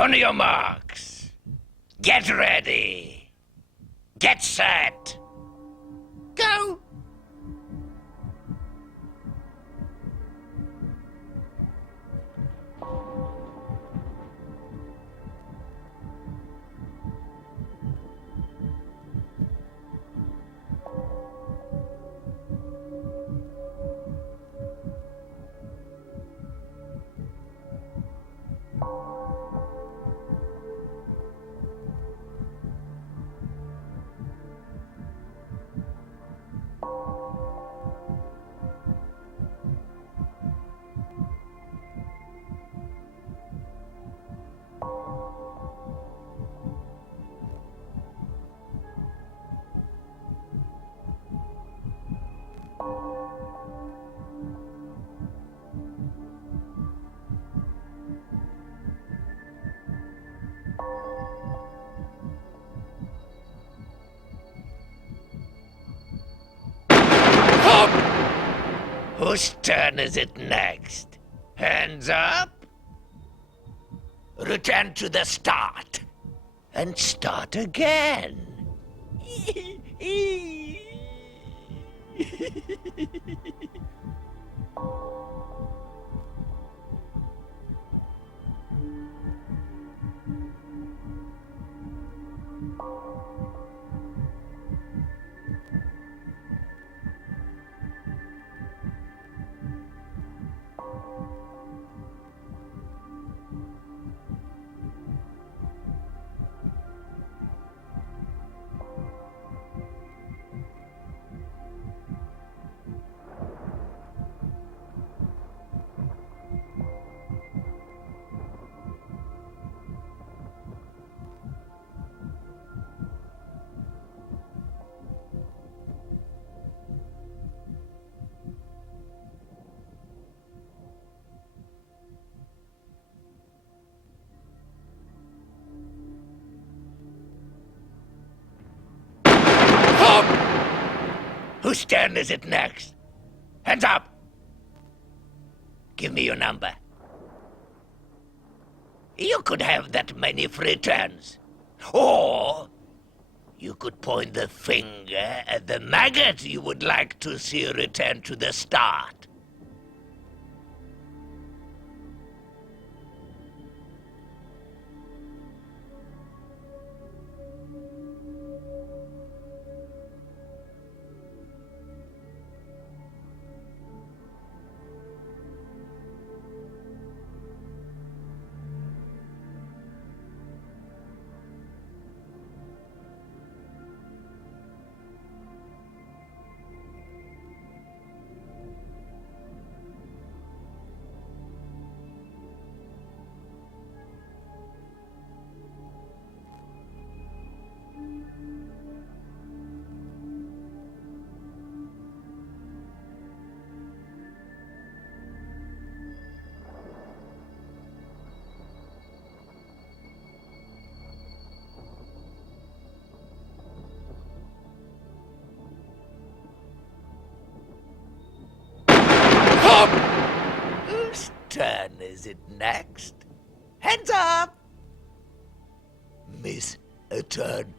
On your marks. Get ready. Get set. Go! Whose turn is it next? Hands up. Return to the start. And start again. Whose turn is it next? Hands up! Give me your number. You could have that many free turns. Or you could point the finger at the maggot you would like to see return to the start. Whose turn is it next? Hands up! Miss a turn.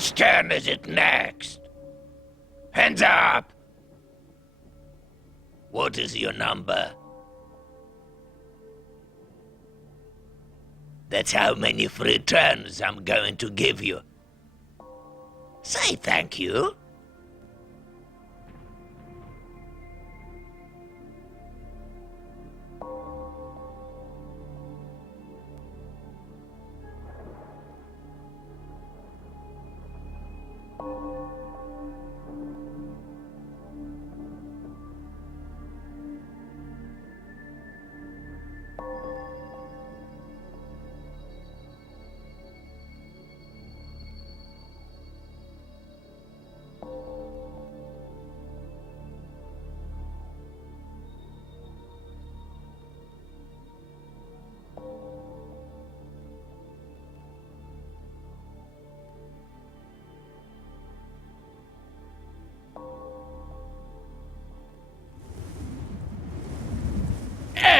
Whose turn is it next? Hands up! What is your number? That's how many free turns I'm going to give you. Say thank you.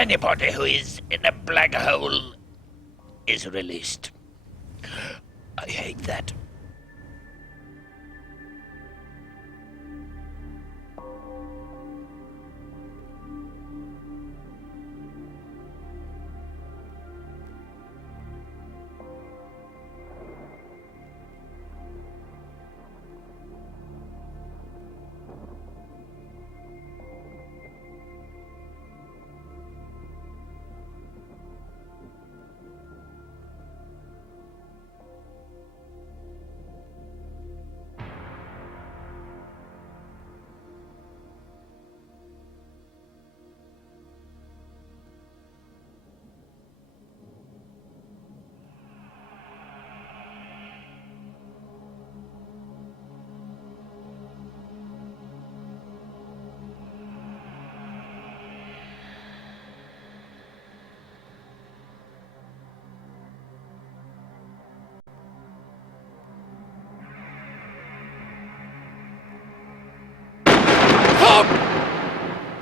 Anybody who is in a black hole is released. I hate that.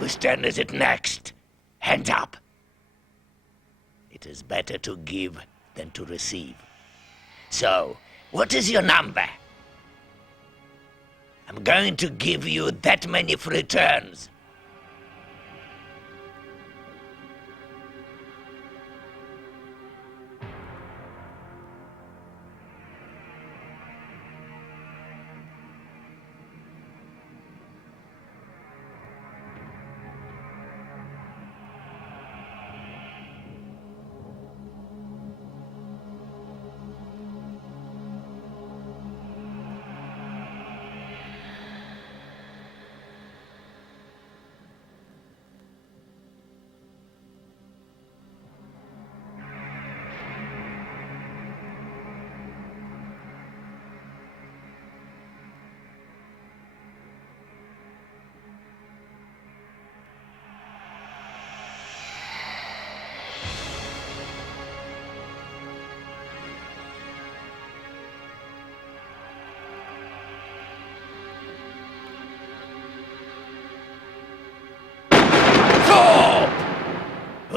Whose turn is it next? Hands up. It is better to give than to receive. So, what is your number? I'm going to give you that many free turns.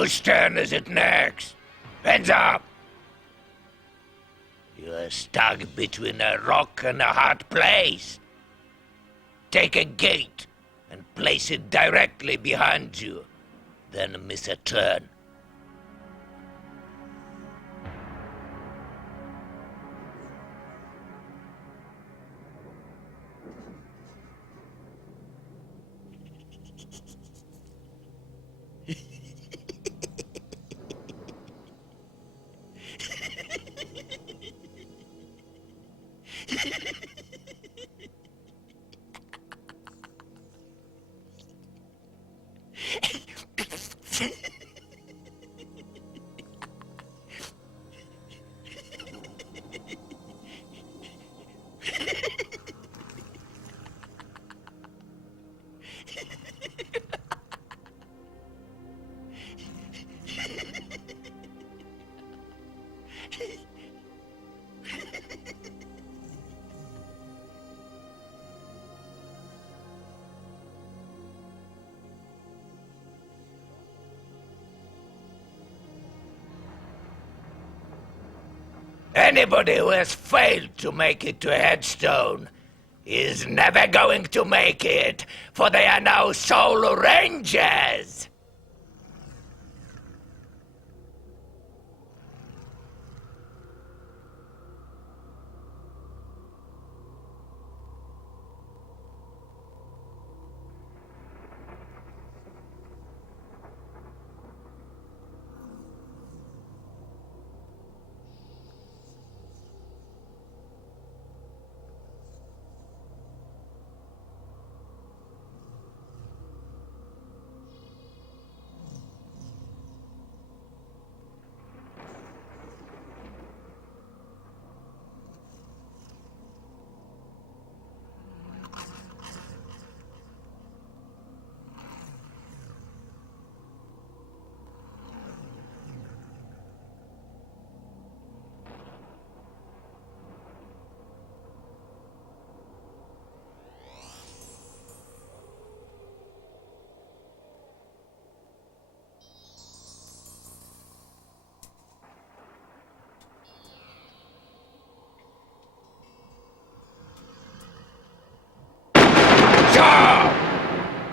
Whose turn is it next? Hands up! You are stuck between a rock and a hard place. Take a gate and place it directly behind you. Then miss a turn. Anybody who has failed to make it to Headstone is never going to make it, for they are now Soul Rangers!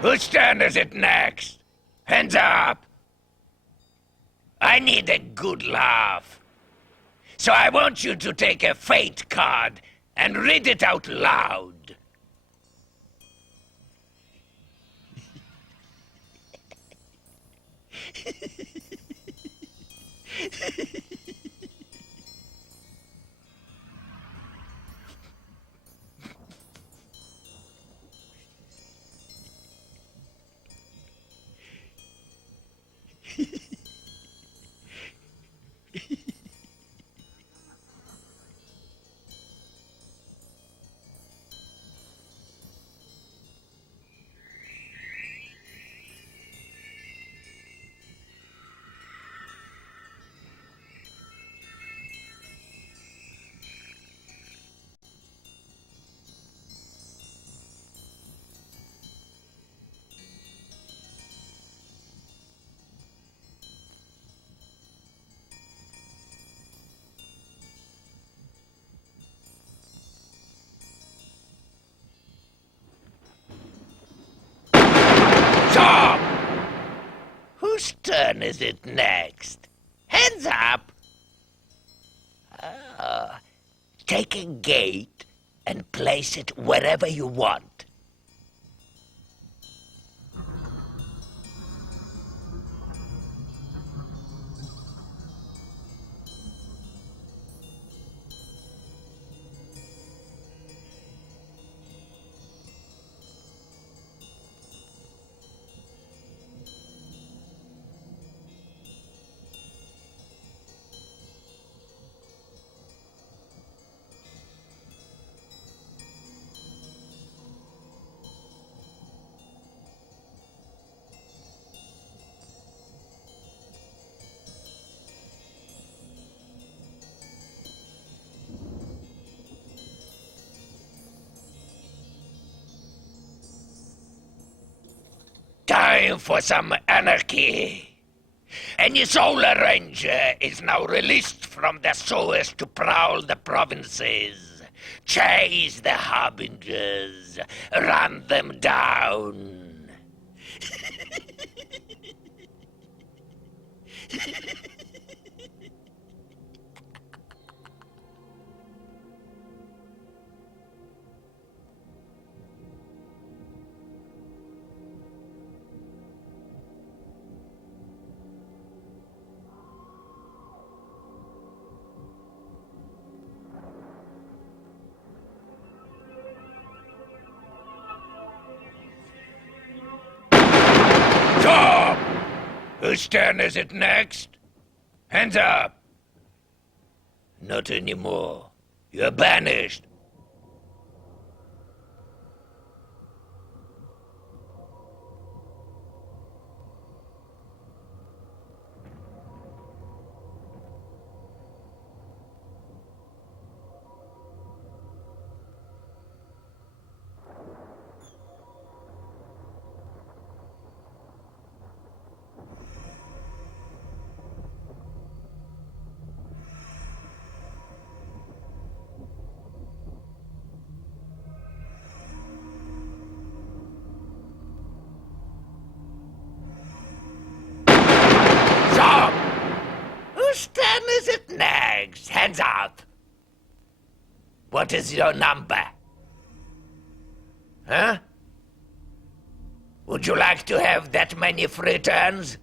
Whose turn is it next? Hands up! I need a good laugh. So I want you to take a fate card and read it out loud. Stop! Whose turn is it next? Hands up! Take a gate and place it wherever you want. Time for some anarchy. Any Solar Ranger is now released from the sewers to prowl the provinces, chase the Harbingers, run them down. Whose turn is it next? Hands up! Not anymore. You're banished. turn is it next? Hands up. What is your number? Huh? Would you like to have that many free turns?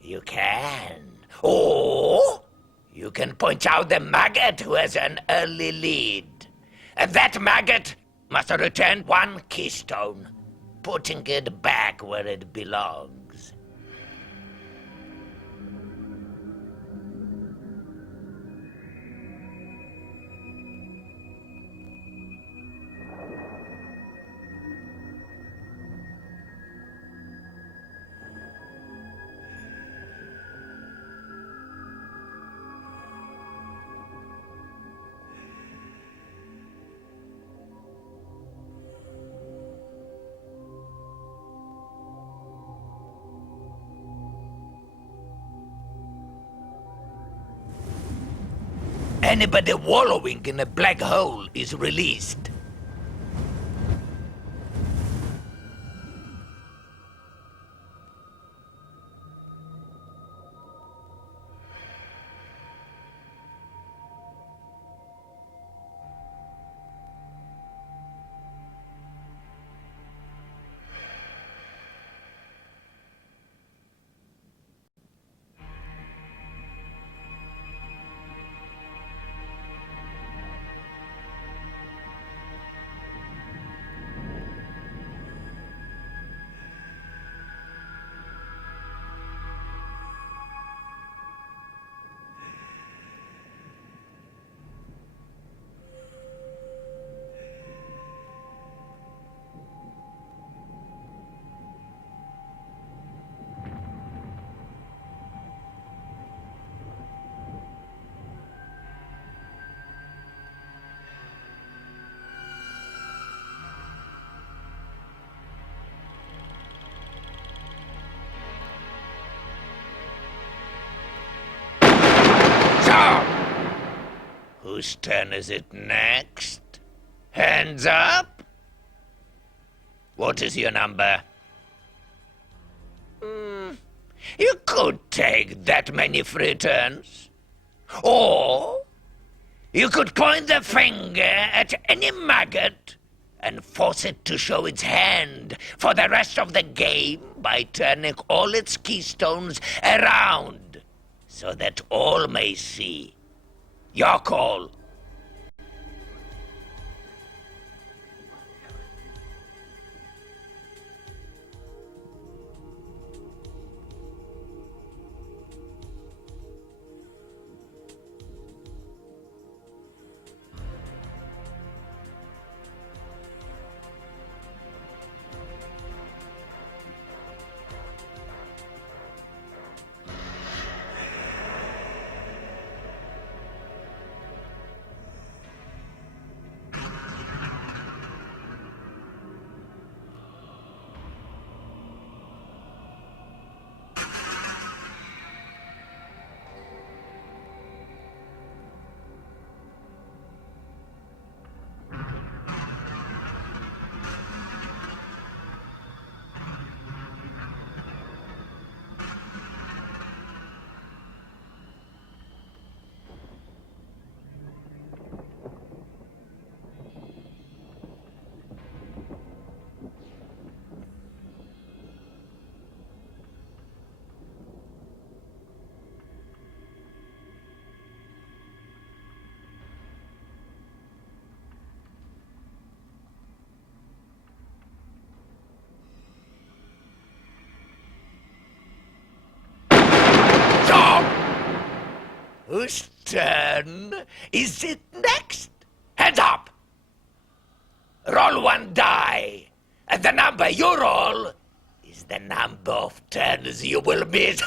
You can. Or you can point out the maggot who has an early lead. And that maggot must return one keystone, putting it back where it belongs. Anybody wallowing in a black hole is released. Whose turn is it next? Hands up? What is your number? You could take that many free turns. Or you could point the finger at any maggot and force it to show its hand for the rest of the game by turning all its keystones around so that all may see. Your call. Whose turn is it next? Hands up! Roll one die, and the number you roll is the number of turns you will miss.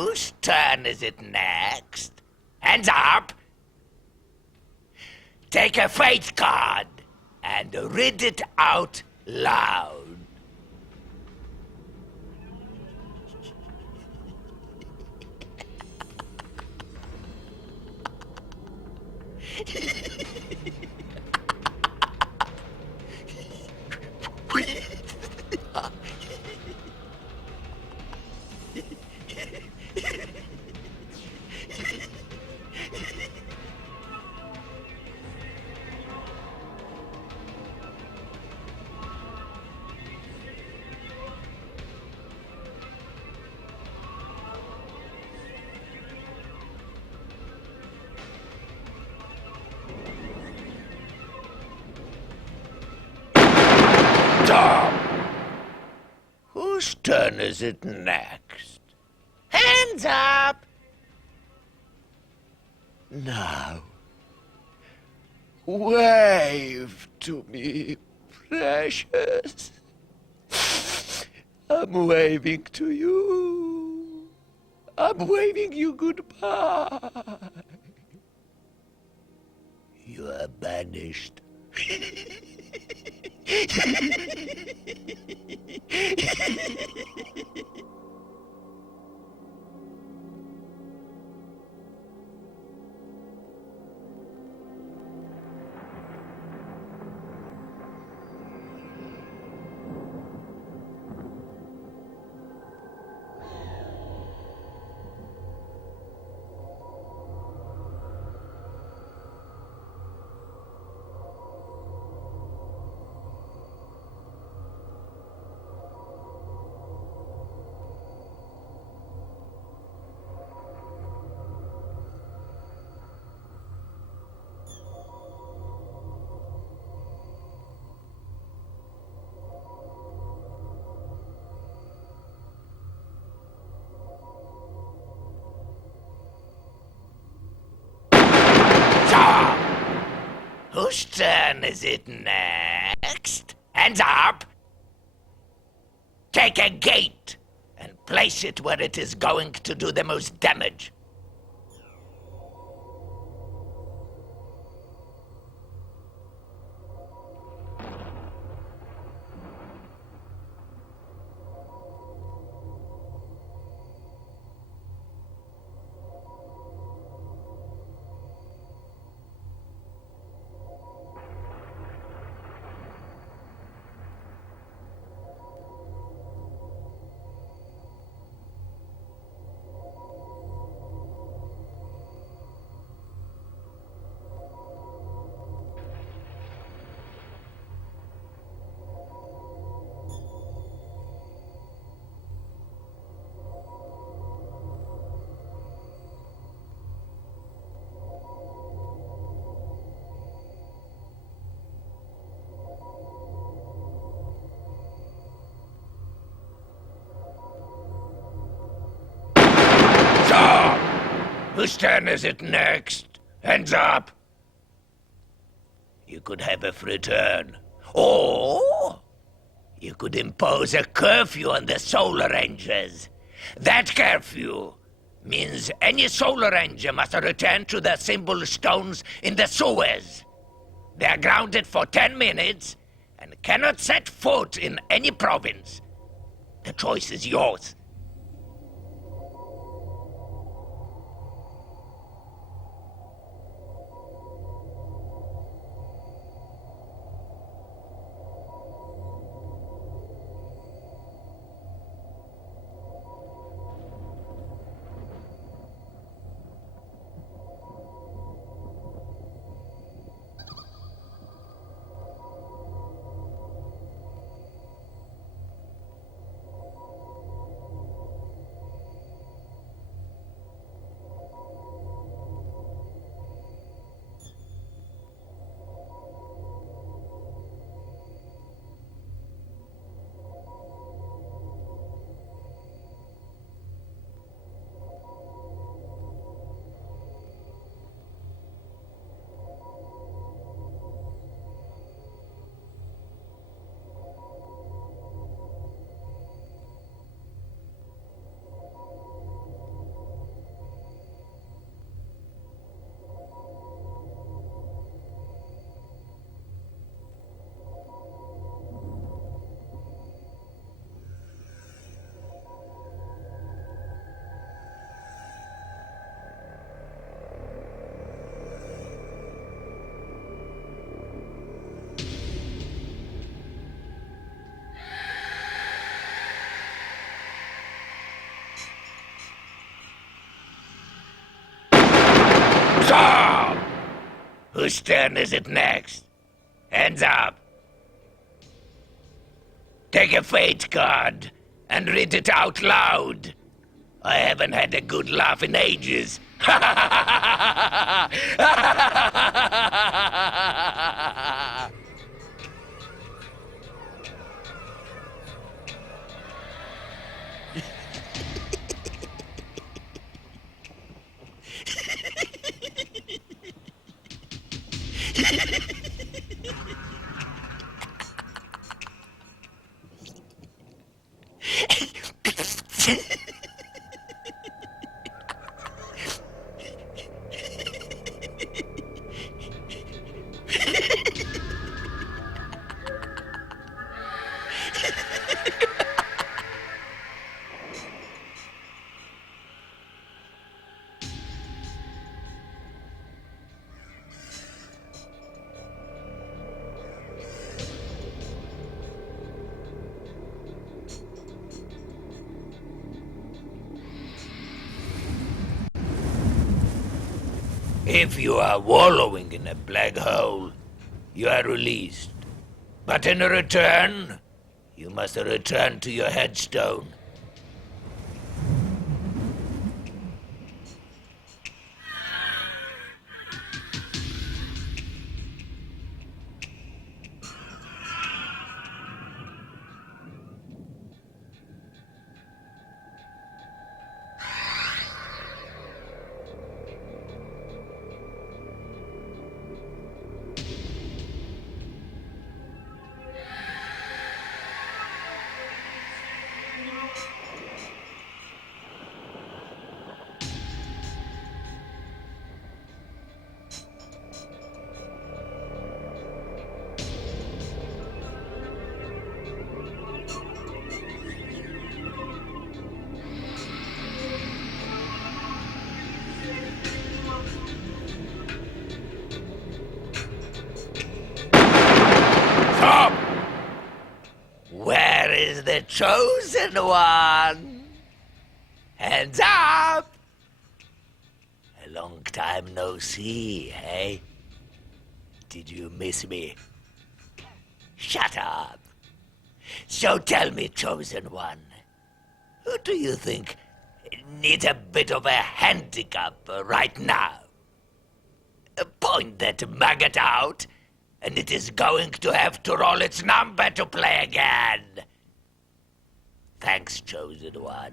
Whose turn is it next? Hands up! Take a fate card and read it out loud. Whose turn is it next? Hands up! Now, wave to me, precious. I'm waving to you. I'm waving you goodbye. You are banished. Whose turn is it next? Hands up! Take a gate and place it where it is going to do the most damage. Whose turn is it next? Hands up! You could have a free turn. Or you could impose a curfew on the Solar Rangers. That curfew means any Solar Ranger must return to the symbol stones in the sewers. They are grounded for 10 minutes and cannot set foot in any province. The choice is yours. Whose turn is it next? Hands up. Take a fate card and read it out loud. I haven't had a good laugh in ages. If you are wallowing in a black hole, you are released. But in return, you must return to your headstone. Where is the chosen one? Hands up! A long time no see, eh? Did you miss me? Shut up. So tell me, chosen one, who do you think needs a bit of a handicap right now? Point that maggot out, and it is going to have to roll its number to play again. Thanks, chosen one.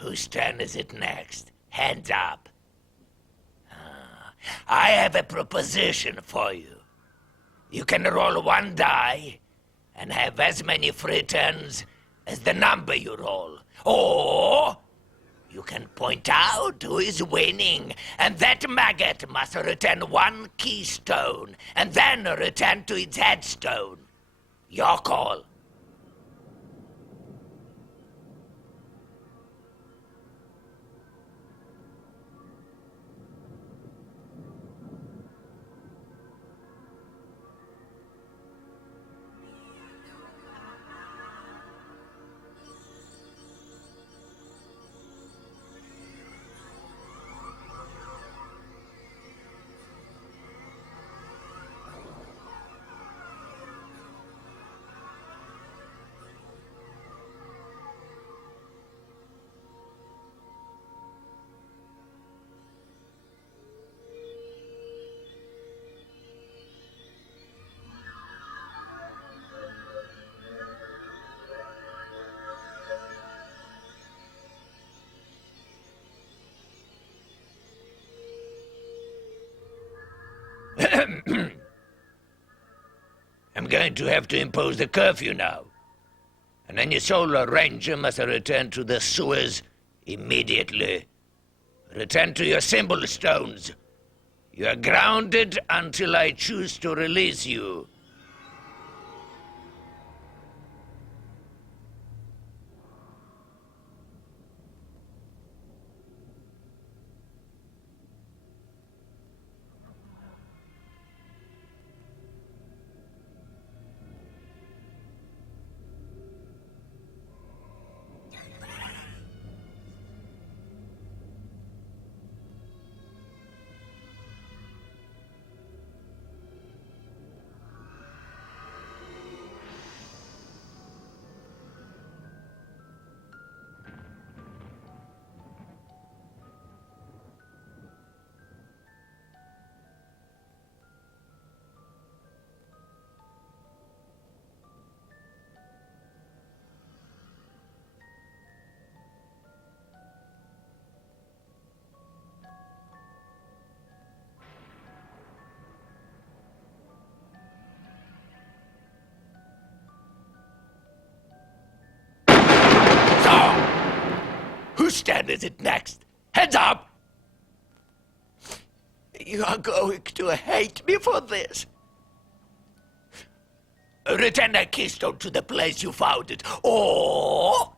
Whose turn is it next? Hands up. I have a proposition for you. You can roll one die and have as many free turns as the number you roll. Or you can point out who is winning, and that maggot must return one keystone and then return to its headstone. Your call. I'm going to have to impose the curfew now. And then your Solar Ranger must return to the sewers immediately. Return to your symbol stones. You are grounded until I choose to release you. Whose turn is it next? Heads up! You are going to hate me for this. Return the keystone to the place you found it, or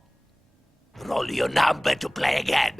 roll your number to play again.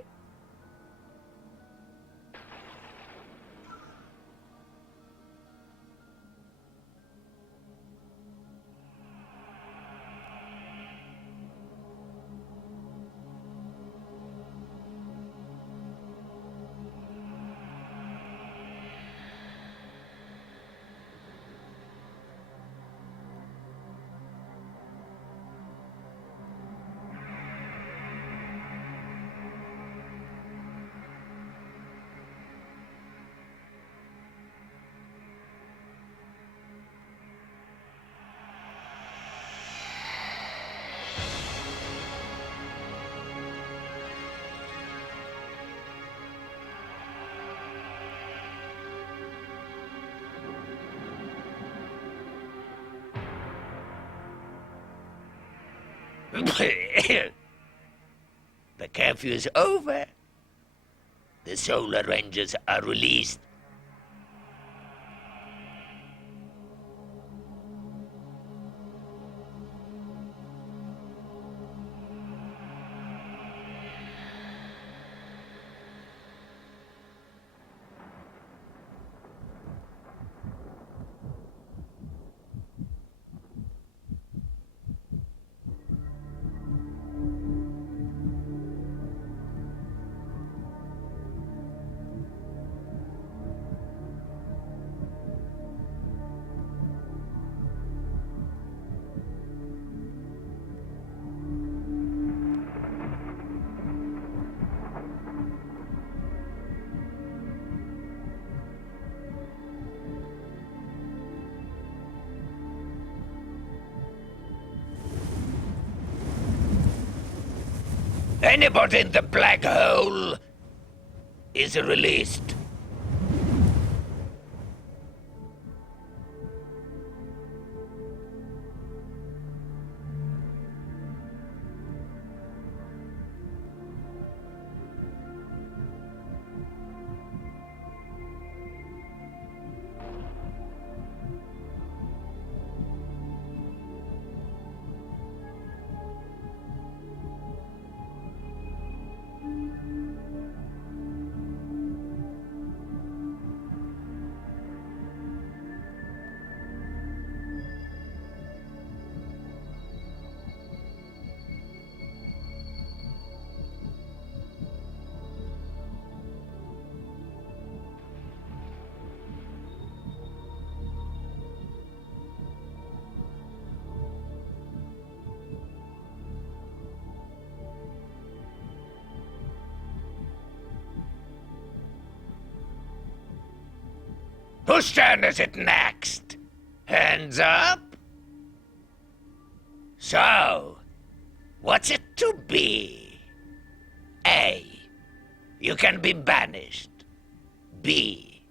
The curfew is over. The Solar Rangers are released. Anybody in the black hole is released. Whose turn is it next? Hands up? So, what's it to be? A. You can be banished. B.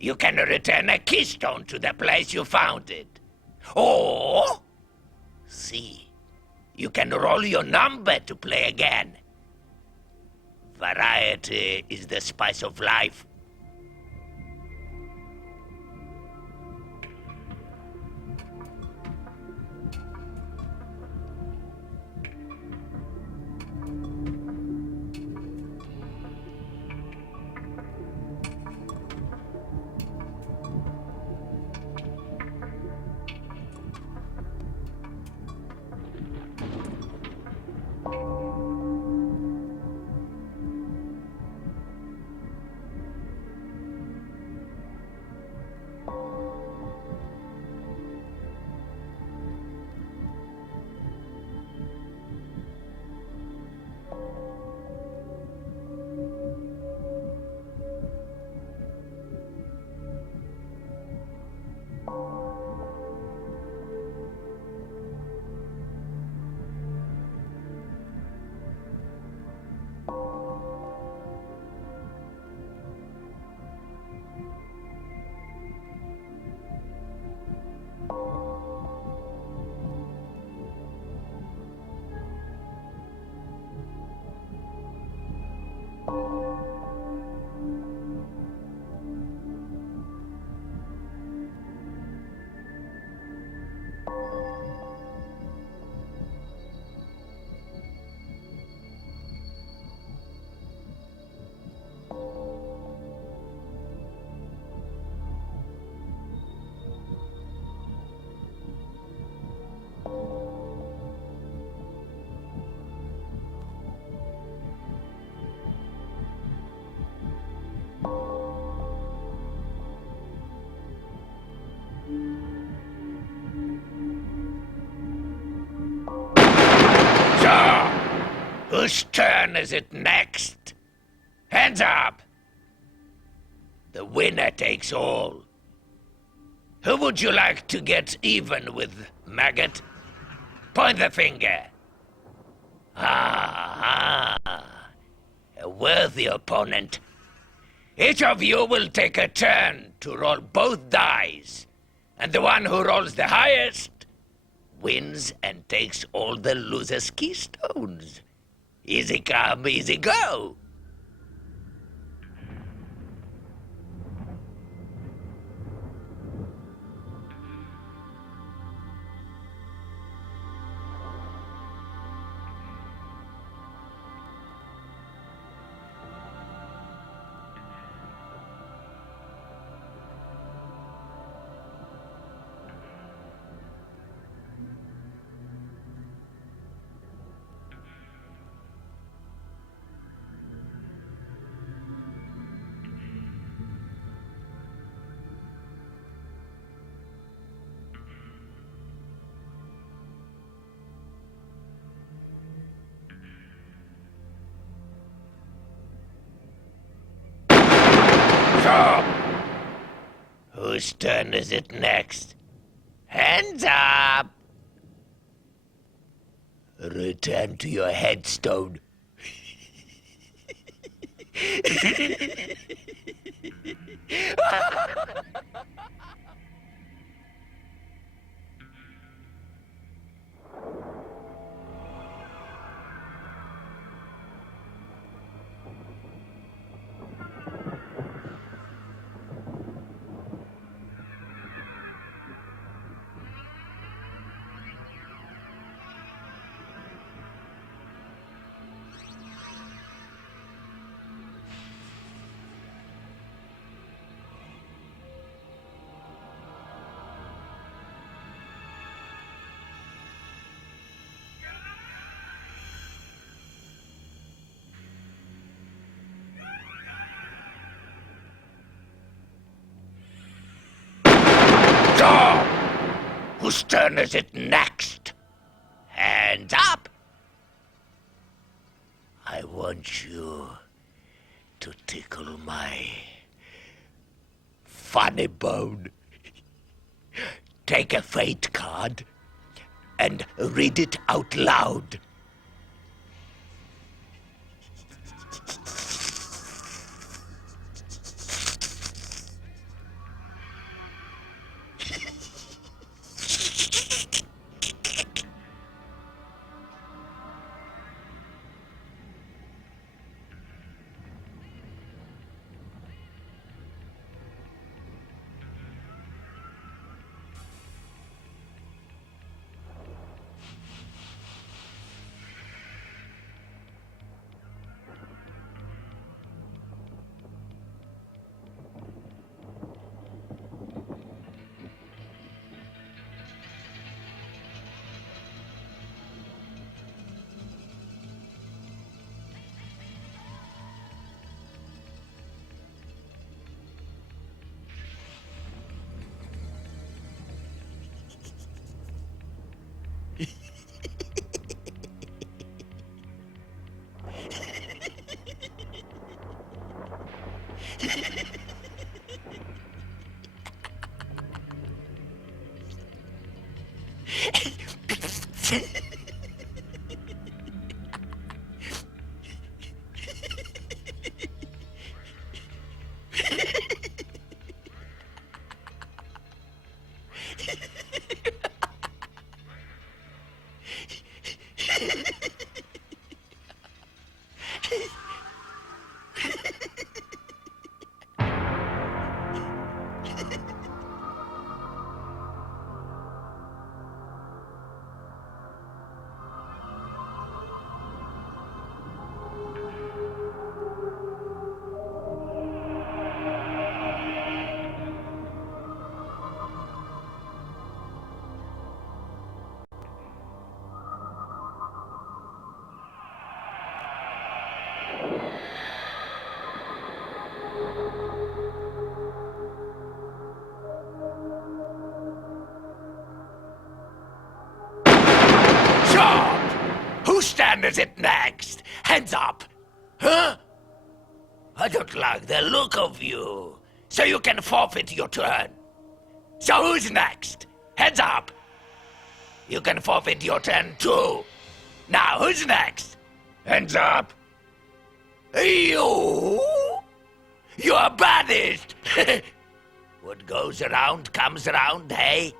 you can return a keystone to the place you found it. Or, C, you can roll your number to play again. Variety is the spice of life. Whose turn is it next? Hands up! The winner takes all. Who would you like to get even with, maggot? Point the finger. Ah, a worthy opponent. Each of you will take a turn to roll both dice, and the one who rolls the highest wins and takes all the loser's keystones. Easy come, easy go. Whose turn is it next? Hands up! Return to your headstone. Whose turn is it next? Hands up! I want you to tickle my funny bone. Take a fate card and read it out loud. Whose turn is it next? Hands up! Huh? I don't like the look of you. So you can forfeit your turn. So who's next? Hands up! You can forfeit your turn too. Now who's next? Hands up! You? You are banished! What goes around comes around, hey?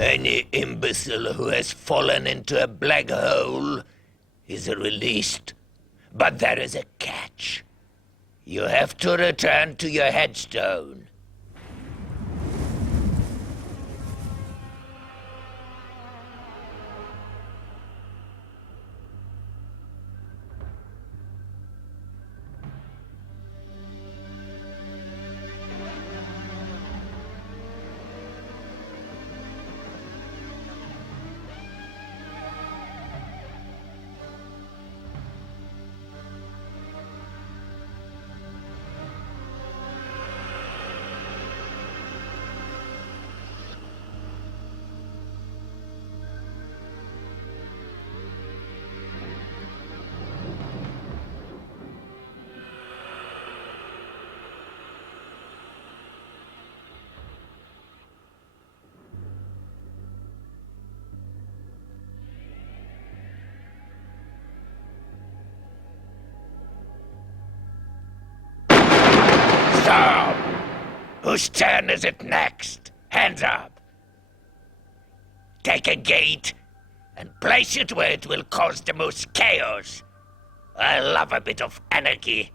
Any imbecile who has fallen into a black hole is released. But there is a catch. You have to return to your headstone. So, whose turn is it next? Hands up. Take a gate and place it where it will cause the most chaos. I love a bit of anarchy.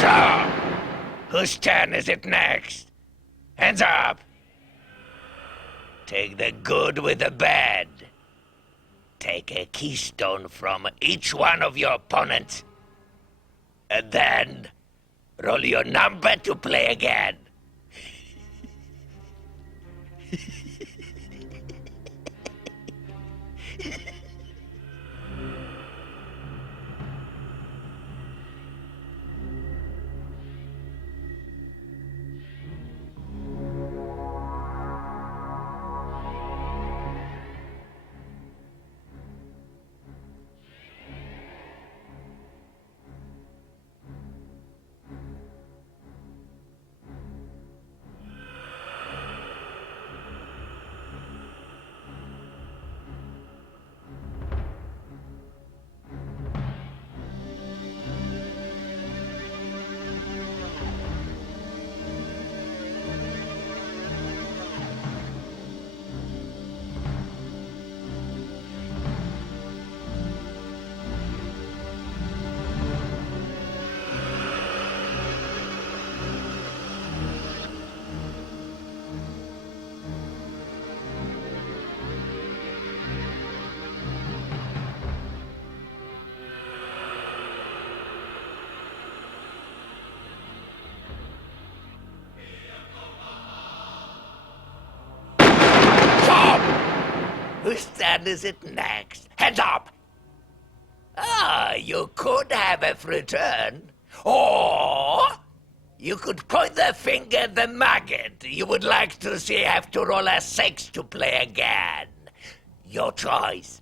So, whose turn is it next? Hands up. Take the good with the bad. Take a keystone from each one of your opponents. And then roll your number to play again. Whose turn is it next? Hands up! Ah, you could have a free turn. Or you could point the finger at the maggot you would like to see have to roll a 6 to play again. Your choice.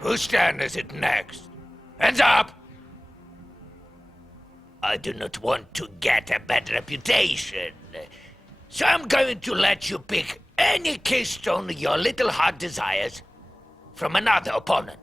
Whose turn is it next? Hands up! I do not want to get a bad reputation, so I'm going to let you pick any keystone your little heart desires from another opponent.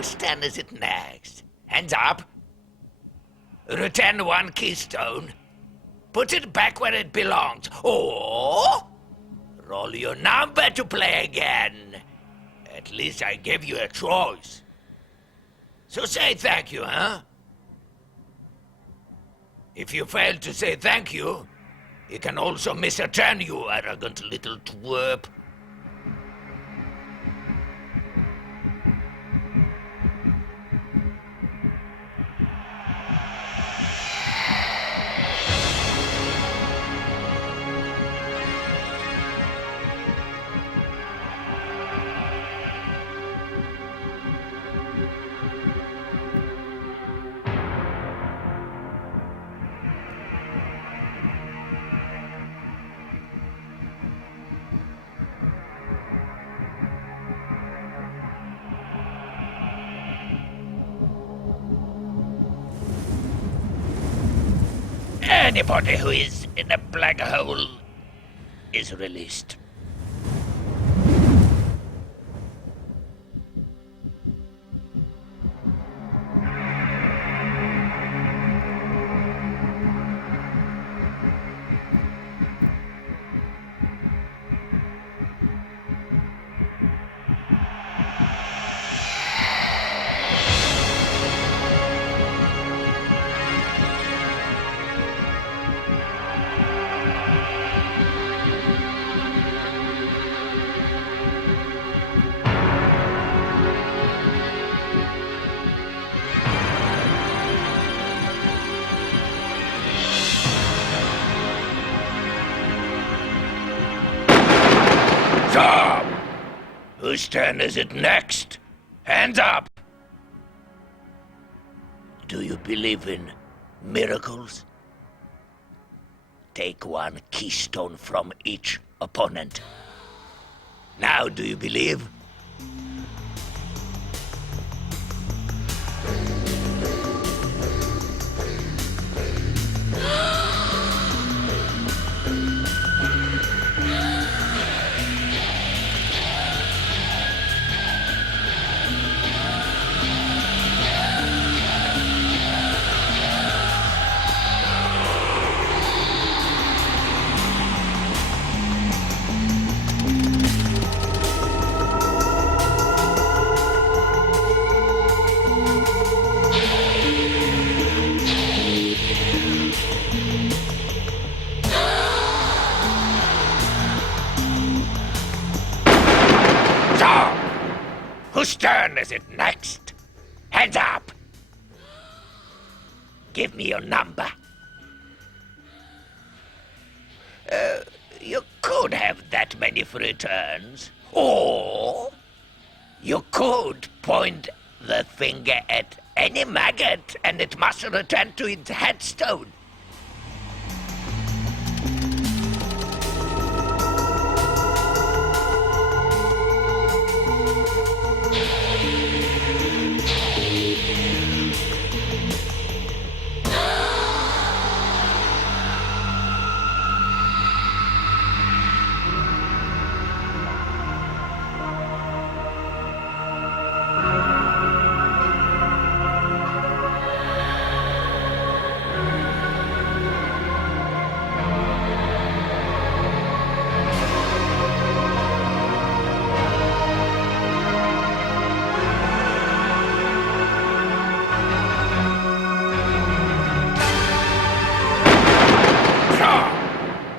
Whose turn is it next? Hands up. Return one keystone. Put it back where it belongs. Or roll your number to play again. At least I gave you a choice. So say thank you, huh? If you fail to say thank you, you can also miss a turn, you arrogant little twerp. anybody who is in a black hole is released. So, whose turn is it next? Hands up! Do you believe in miracles? Take one keystone from each opponent. Now, do you believe? Whose turn is it next? Hands up! Give me your number. You could have that many free turns. Or you could point the finger at any maggot and it must return to its headstone.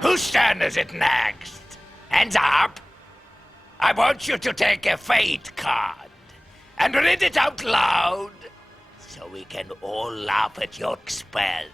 Whose turn is it next? Hands up! I want you to take a fate card and read it out loud so we can all laugh at your expense.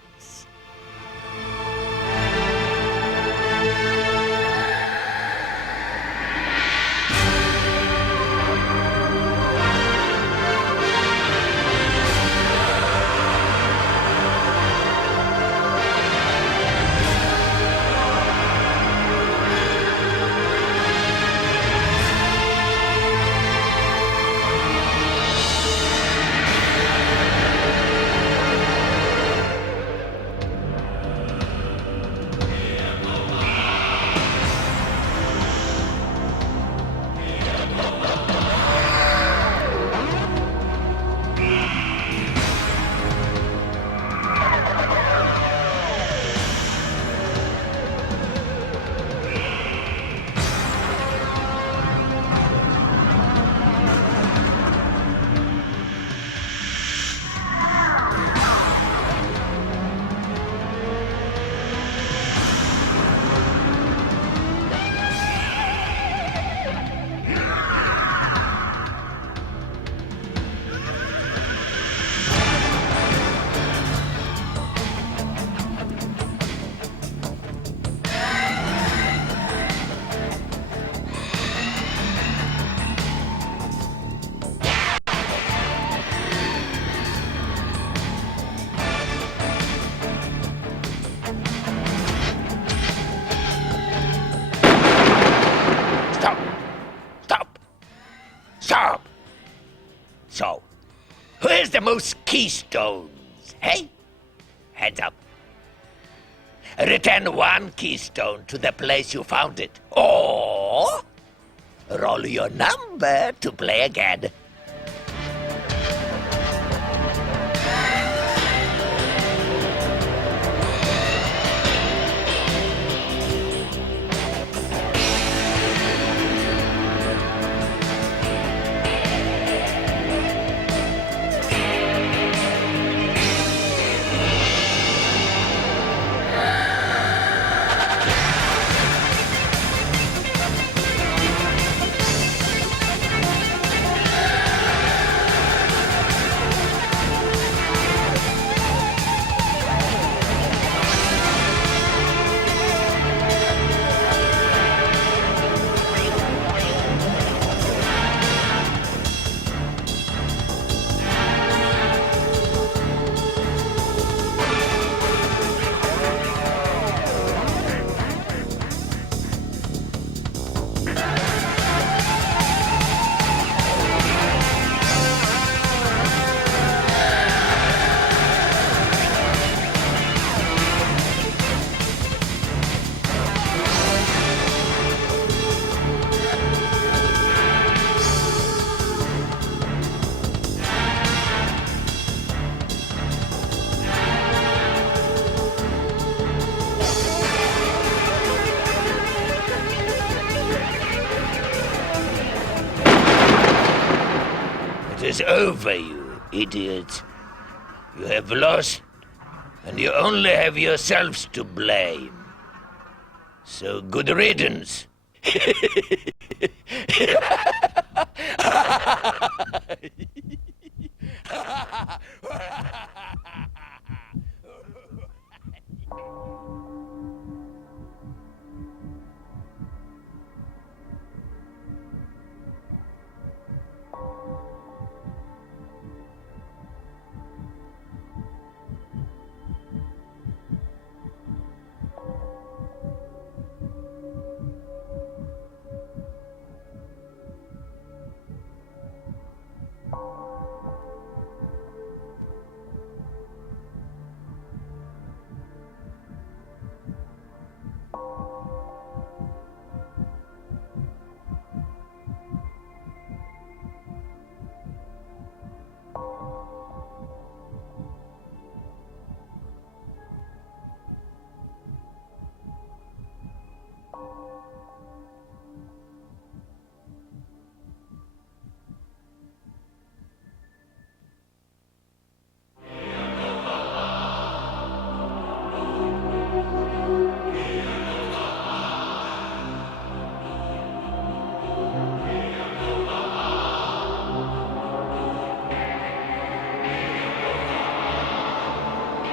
So, who has the most keystones, hey? Hands up. Return one keystone to the place you found it. Or roll your number to play again. It is over, you idiots. You have lost, and you only have yourselves to blame. So good riddance.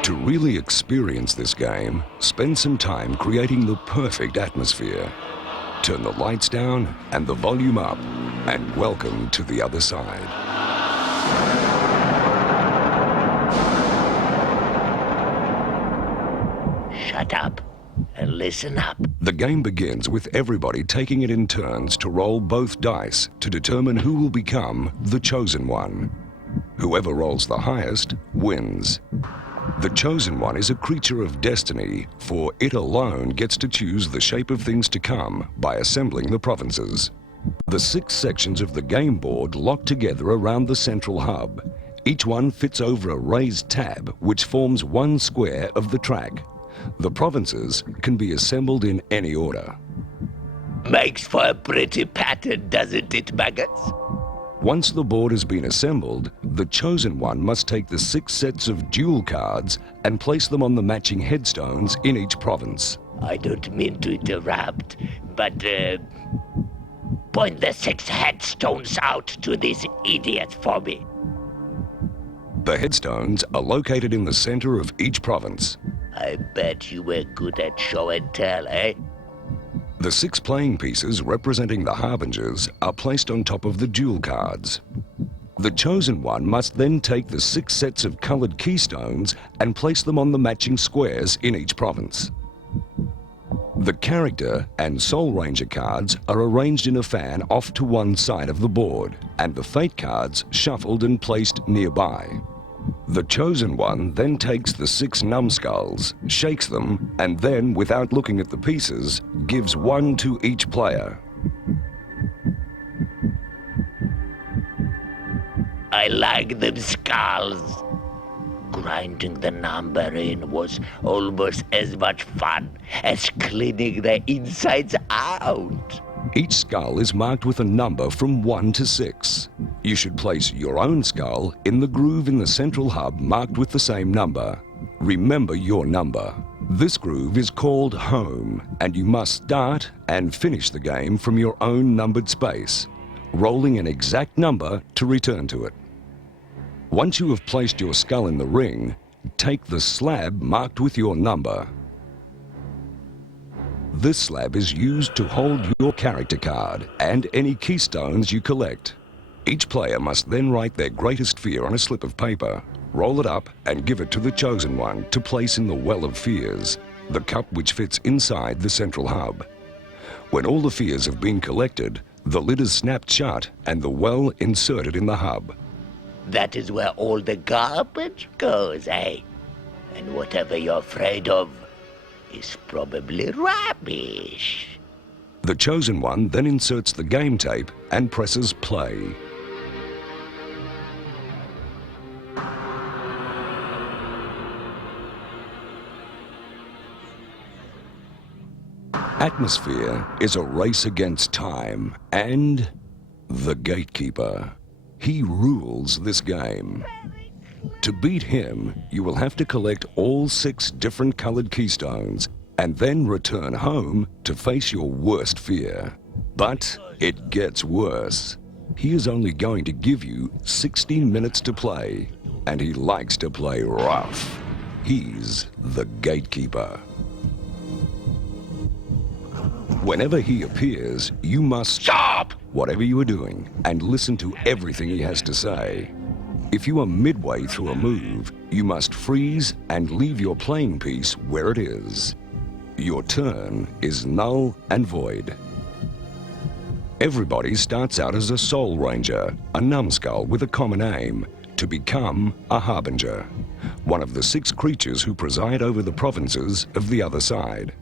To really experience this game, spend some time creating the perfect atmosphere. Turn the lights down and the volume up, and welcome to the other side. Shut up and listen up. The game begins with everybody taking it in turns to roll both dice to determine who will become the chosen one. Whoever rolls the highest wins. The chosen one is a creature of destiny, for it alone gets to choose the shape of things to come by assembling the provinces. The 6 sections of the game board lock together around the central hub. Each one fits over a raised tab which forms one square of the track. The provinces can be assembled in any order. Makes for a pretty pattern, doesn't it, maggots? Once the board has been assembled, the chosen one must take the 6 sets of duel cards and place them on the matching headstones in each province. I don't mean to interrupt, but point the 6 headstones out to this idiot for me. The headstones are located in the center of each province. I bet you were good at show and tell, eh? The 6 playing pieces representing the Harbingers are placed on top of the duel cards. The chosen one must then take the 6 sets of colored keystones and place them on the matching squares in each province. The character and Soul Ranger cards are arranged in a fan off to one side of the board, and the fate cards shuffled and placed nearby. The chosen one then takes the 6 numbskulls, shakes them, and then, without looking at the pieces, gives one to each player. I like them skulls. Grinding the number in was almost as much fun as cleaning the insides out. Each skull is marked with a number from 1 to 6. You should place your own skull in the groove in the central hub marked with the same number. Remember your number. This groove is called home, and you must start and finish the game from your own numbered space, rolling an exact number to return to it. Once you have placed your skull in the ring, take the slab marked with your number. This slab is used to hold your character card and any keystones you collect. Each player must then write their greatest fear on a slip of paper, roll it up, and give it to the chosen one to place in the Well of Fears, the cup which fits inside the central hub. When all the fears have been collected, the lid is snapped shut and the well inserted in the hub. That is where all the garbage goes, eh? And whatever you're afraid of is probably rubbish. The chosen one then inserts the game tape and presses play. Atmosfear is a race against time and the Gatekeeper. He rules this game. To beat him, you will have to collect all 6 different colored keystones and then return home to face your worst fear. But it gets worse. He is only going to give you 60 minutes to play, and he likes to play rough. He's the Gatekeeper. Whenever he appears, you must Stop! Whatever you are doing and listen to everything he has to say. If you are midway through a move, you must freeze and leave your playing piece where it is. Your turn is null and void. Everybody starts out as a Soul Ranger, a numbskull with a common aim, to become a Harbinger, one of the 6 creatures who preside over the provinces of the other side.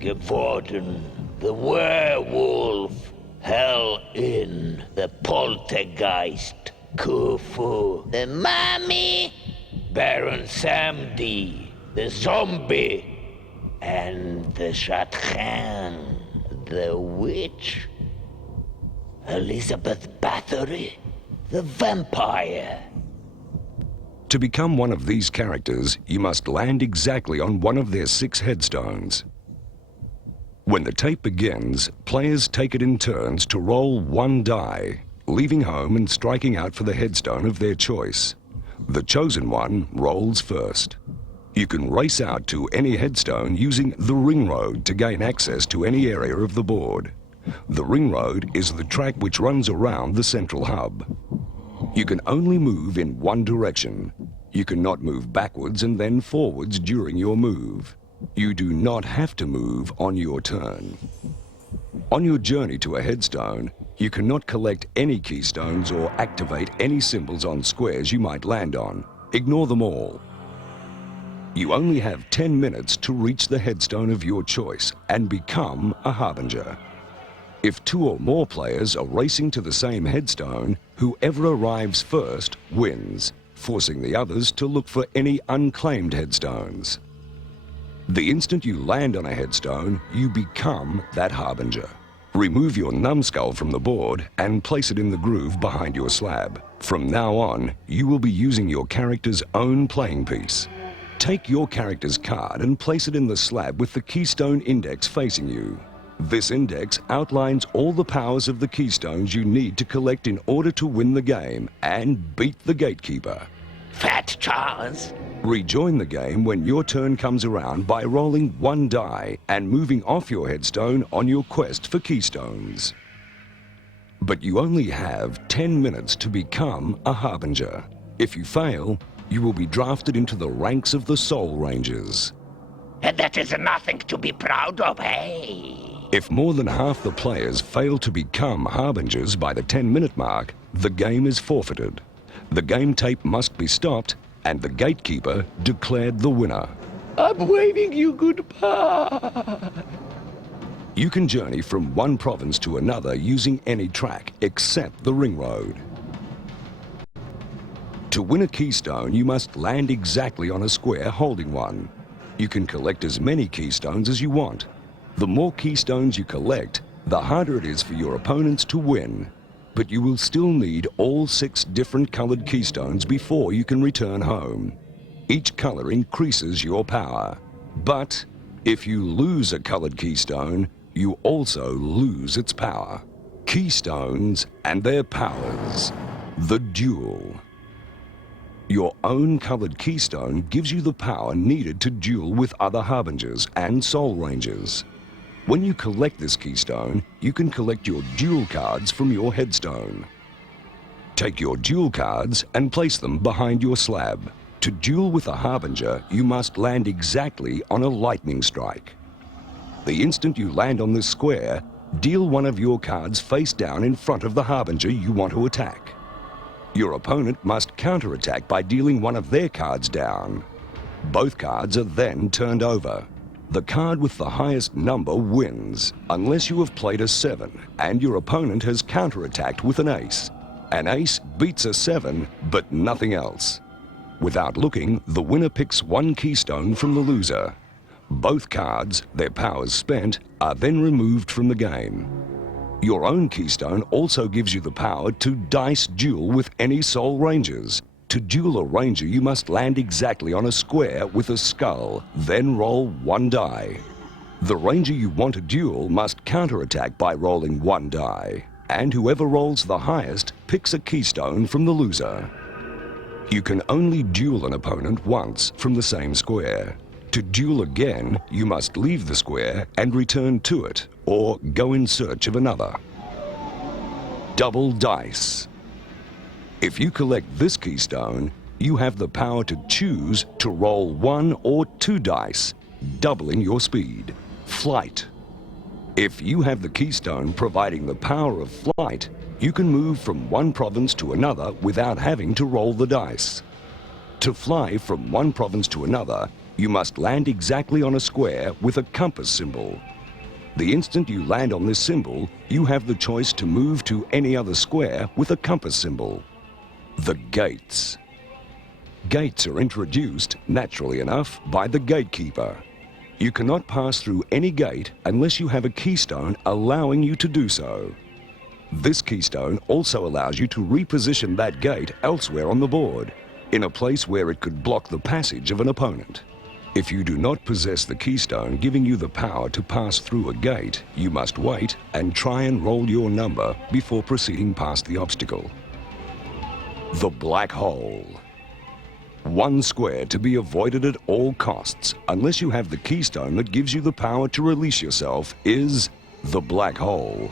Geworden, the werewolf, Hell in, the poltergeist, Khufu the Mummy, Baron Samdi, the zombie, and the Shatran, the witch, Elizabeth Bathory, the vampire. To become one of these characters, you must land exactly on one of their 6 headstones. When the tape begins, players take it in turns to roll 1 die, leaving home and striking out for the headstone of their choice. The chosen one rolls first. You can race out to any headstone using the ring road to gain access to any area of the board. The ring road is the track which runs around the central hub. You can only move in one direction. You cannot move backwards and then forwards during your move. You do not have to move on your turn. On your journey to a headstone, you cannot collect any keystones or activate any symbols on squares you might land on. Ignore them all. You only have 10 minutes to reach the headstone of your choice and become a Harbinger. If 2 or more players are racing to the same headstone, whoever arrives first wins, forcing the others to look for any unclaimed headstones. The instant you land on a headstone, you become that Harbinger. Remove your numbskull from the board and place it in the groove behind your slab. From now on, you will be using your character's own playing piece. Take your character's card and place it in the slab with the keystone index facing you. This index outlines all the powers of the keystones you need to collect in order to win the game and beat the Gatekeeper. Fat Charles. Rejoin the game when your turn comes around by rolling 1 die and moving off your headstone on your quest for keystones. But you only have 10 minutes to become a Harbinger. If you fail, you will be drafted into the ranks of the Soul Rangers. And that is nothing to be proud of, hey? If more than half the players fail to become Harbingers by the 10-minute mark, the game is forfeited. The game tape must be stopped and the Gatekeeper declared the winner. I'm waving you goodbye. You can journey from one province to another using any track except the ring road. To win a keystone, you must land exactly on a square holding one. You can collect as many keystones as you want. The more keystones you collect, the harder it is for your opponents to win. But you will still need all 6 different colored keystones before you can return home. Each color increases your power. But if you lose a colored keystone, you also lose its power. Keystones and their powers. The duel. Your own colored keystone gives you the power needed to duel with other Harbingers and Soul Rangers. When you collect this keystone, you can collect your duel cards from your headstone. Take your duel cards and place them behind your slab. To duel with a Harbinger, you must land exactly on a lightning strike. The instant you land on this square, deal one of your cards face down in front of the Harbinger you want to attack. Your opponent must counterattack by dealing one of their cards down. Both cards are then turned over. The card with the highest number wins, unless you have played a 7 and your opponent has counterattacked with an ace. An ace beats a 7, but nothing else. Without looking, the winner picks one keystone from the loser. Both cards, their powers spent, are then removed from the game. Your own keystone also gives you the power to dice duel with any Soul Rangers. To duel a Ranger, you must land exactly on a square with a skull, then roll 1 die. The Ranger you want to duel must counterattack by rolling 1 die, and whoever rolls the highest picks a keystone from the loser. You can only duel an opponent once from the same square. To duel again, you must leave the square and return to it, or go in search of another. Double dice. If you collect this keystone, you have the power to choose to roll 1 or 2 dice, doubling your speed. Flight. If you have the keystone providing the power of flight, you can move from one province to another without having to roll the dice. To fly from one province to another, you must land exactly on a square with a compass symbol. The instant you land on this symbol, you have the choice to move to any other square with a compass symbol. The gates. Gates are introduced, naturally enough, by the Gatekeeper. You cannot pass through any gate unless you have a keystone allowing you to do so. This keystone also allows you to reposition that gate elsewhere on the board, in a place where it could block the passage of an opponent. If you do not possess the keystone giving you the power to pass through a gate, you must wait and try and roll your number before proceeding past the obstacle. The black hole. One square to be avoided at all costs, unless you have the keystone that gives you the power to release yourself, is the black hole.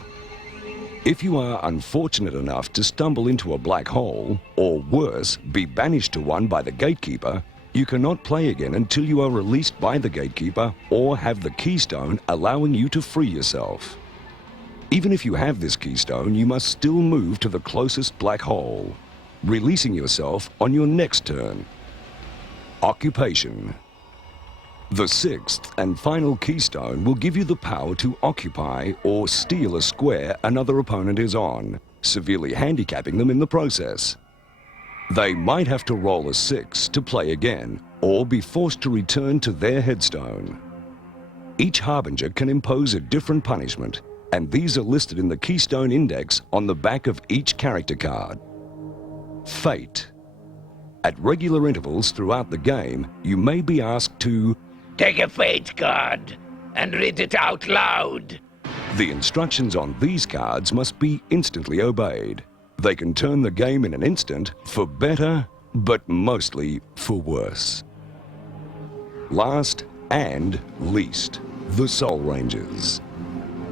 If you are unfortunate enough to stumble into a black hole, or worse, be banished to one by the Gatekeeper, you cannot play again until you are released by the Gatekeeper or have the keystone allowing you to free yourself. Even if you have this keystone, you must still move to the closest black hole, releasing yourself on your next turn. Occupation. The 6th and final keystone will give you the power to occupy or steal a square another opponent is on, severely handicapping them in the process. They might have to roll a 6 to play again, or be forced to return to their headstone. Each Harbinger can impose a different punishment, and these are listed in the Keystone Index on the back of each character card. Fate. At regular intervals throughout the game, you may be asked to take a fate card and read it out loud. The instructions on these cards must be instantly obeyed. They can turn the game in an instant for better, but mostly for worse. Last and least, the Soul Rangers.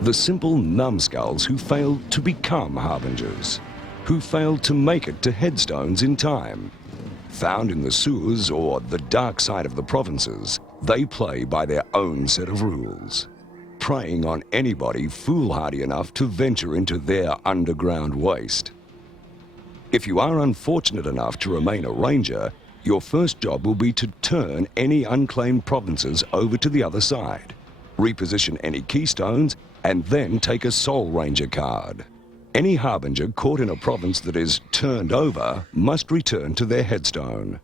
The simple numbskulls who failed to become Harbingers, who failed to make it to headstones in time. Found in the sewers or the dark side of the provinces, they play by their own set of rules, preying on anybody foolhardy enough to venture into their underground waste. If you are unfortunate enough to remain a Ranger, Your first job will be to turn any unclaimed provinces over to the other side, reposition any keystones, and then take a Soul Ranger card. Any Harbinger caught in a province that is turned over must return to their headstone.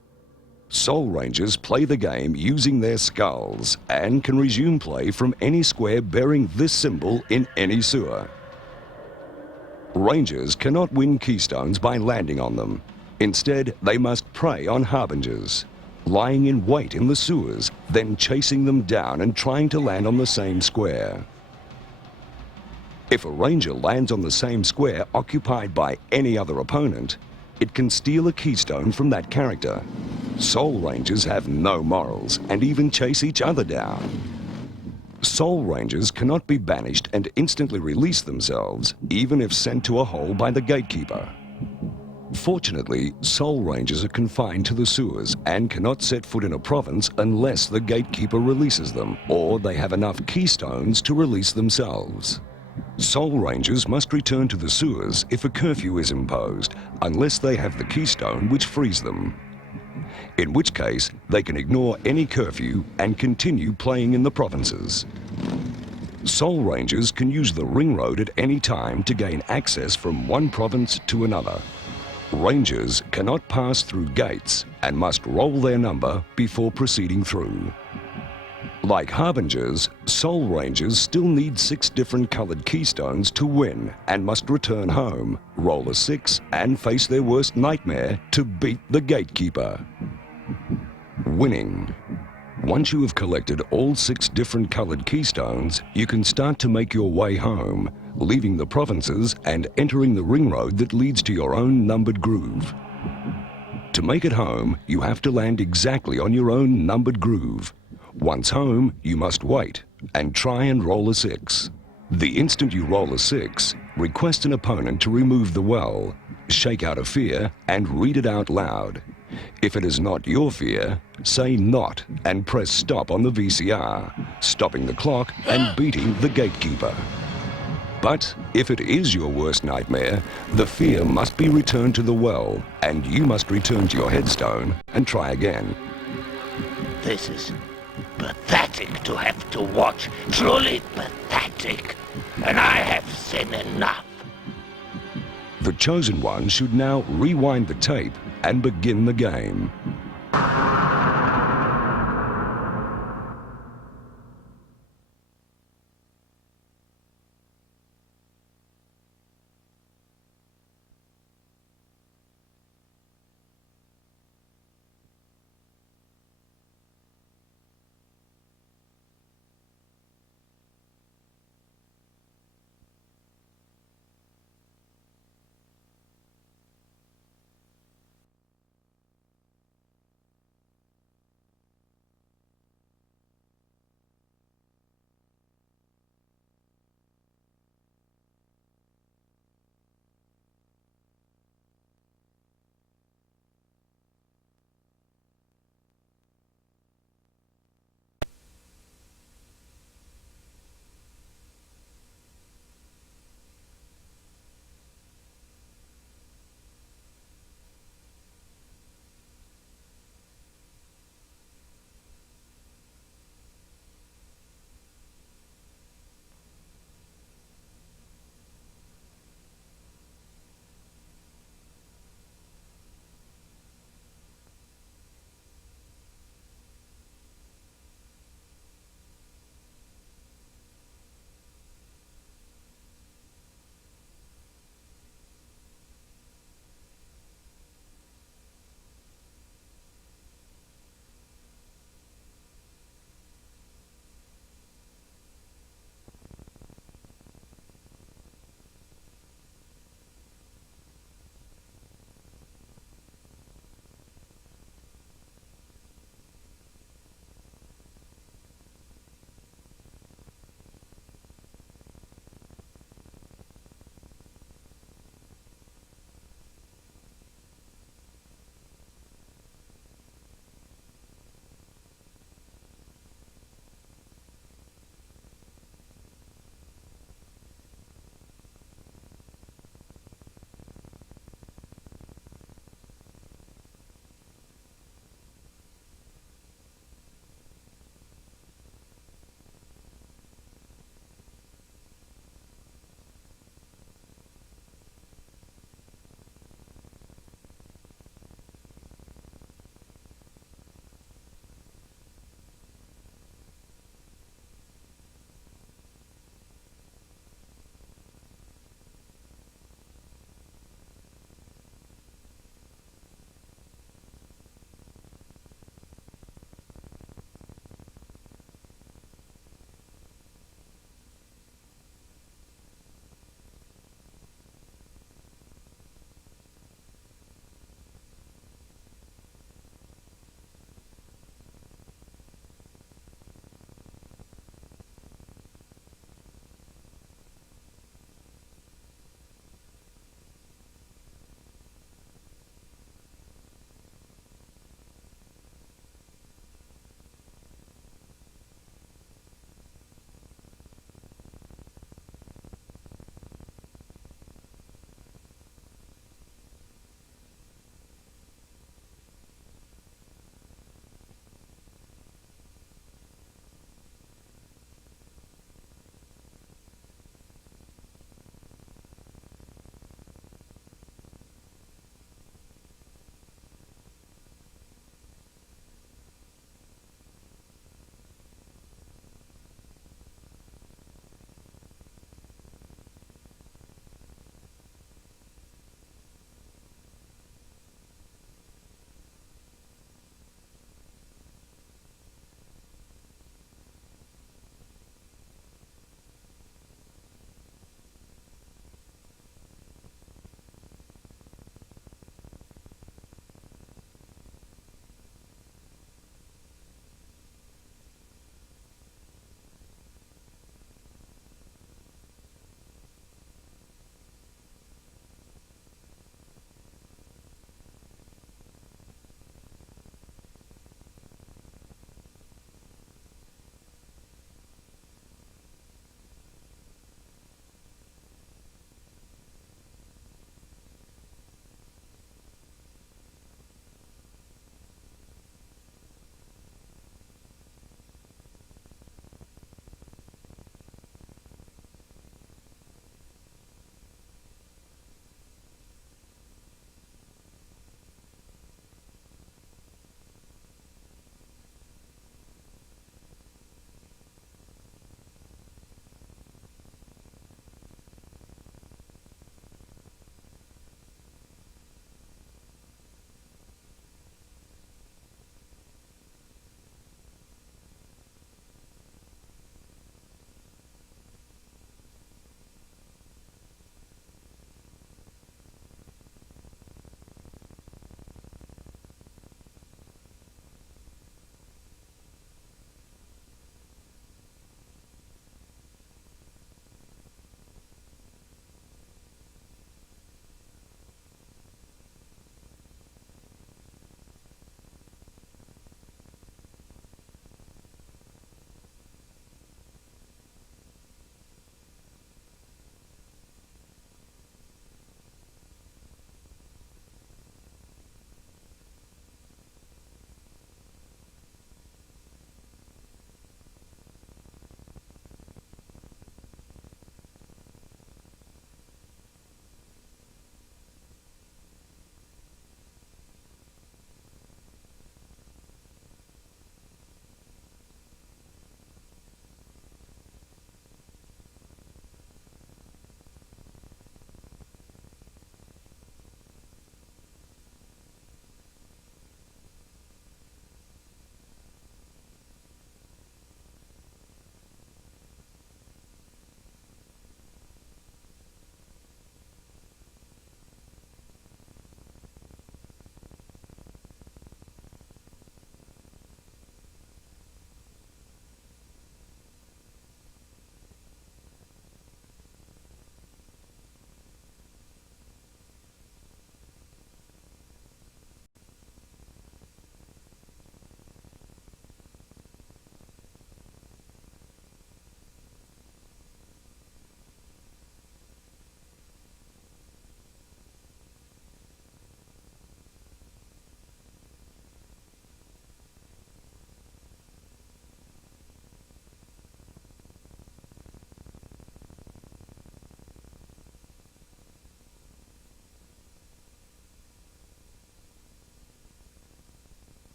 Soul Rangers play the game using their skulls and can resume play from any square bearing this symbol in any sewer. Rangers cannot win keystones by landing on them. Instead, they must prey on Harbingers, lying in wait in the sewers, then chasing them down and trying to land on the same square. If a Ranger lands on the same square occupied by any other opponent, it can steal a keystone from that character. Soul Rangers have no morals and even chase each other down. Soul Rangers cannot be banished and instantly release themselves, even if sent to a hole by the Gatekeeper. Fortunately, Soul Rangers are confined to the sewers and cannot set foot in a province unless the Gatekeeper releases them, or they have enough keystones to release themselves. Soul Rangers must return to the sewers if a curfew is imposed, unless they have the keystone which frees them. In which case, they can ignore any curfew and continue playing in the provinces. Soul Rangers can use the ring road at any time to gain access from one province to another. Rangers cannot pass through gates and must roll their number before proceeding through. Like Harbingers, Soul Rangers still need 6 different colored keystones to win and must return home, roll a 6, and face their worst nightmare to beat the Gatekeeper. Winning. Once you have collected all 6 different colored keystones, you can start to make your way home, leaving the provinces and entering the ring road that leads to your own numbered groove. To make it home, you have to land exactly on your own numbered groove. Once home, you must wait and try and roll a 6. The instant you roll a 6, request an opponent to remove the well, shake out a fear, and read it out loud. If it is not your fear, say not and press stop on the VCR, stopping the clock and beating the Gatekeeper. But if it is your worst nightmare, the fear must be returned to the well, and you must return to your headstone and try again. This is pathetic to have to watch. Truly pathetic. And I have seen enough. The Chosen One should now rewind the tape and begin the game.